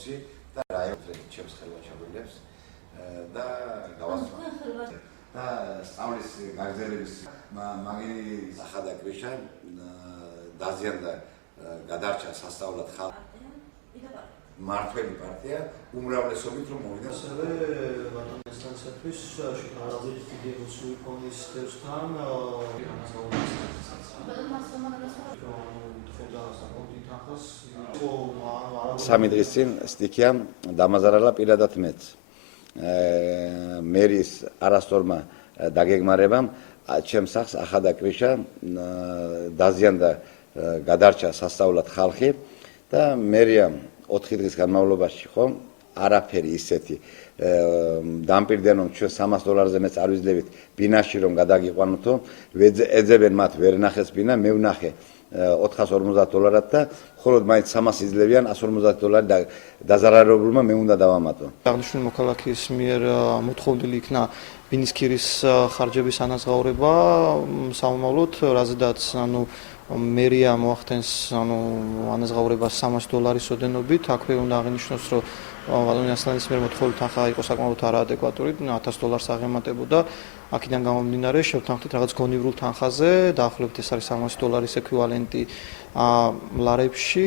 ავტობუსი და რაიონში ჩემს ხელმოჩაბილებს და გავასწავლე და სწავლის გაგრძელების მაგინის ახადა კრიშა დაზიანდა გადარჩა სასწავლად ხალხი მართველი პარტია უმრავლესობით რომ მოვიდა ასევე ბატონ ინსტანციისთვის შეთანხმების დიდი ემოციური ფონის დევსთან სამი დღის წინ სტიქია დამაზარალა პირადად მეც მერის არასწორმა დაგეგმარებამ ჩემს სახს ახადა კრიშა დაზიანდა გადარჩა სასწავლად ხალხი და მერიამ 4 დღის განმავლობაში ხომ არაფერი ისეთი დამპირდნენ რომ ჩვენ $300-ზე მეც არ ვიძლევით ბინაში რომ გადაგიყვანოთო ეძებენ მათ ვერ ნახეს ბინა მე ვნახე $450 და მხოლოდ მაინც 300 იძლევიან $150 დაზარალებულმა მე უნდა დავამატო. აღნიშნული მოქალაქის მიერ მოთხოვილი იქნა ბინის ქირის ხარჯების ანაზღაურება სამომავლოდ რაზედაც მერია მოახდენს ანაზღაურებას $300 ოდენობით აქვე უნდა აღინიშნოს რომ ბატონ ინსტანციის მიერ მოთხოვილი თანხა იყო საკმაოდ არაადეკვატური $100 აღემატებოდა აქედან გამომდინარე შევთანხმდით რაღაც გონივრულ თანხაზე დაახლოებით ეს არის $300 ექვივალენტი ლარებში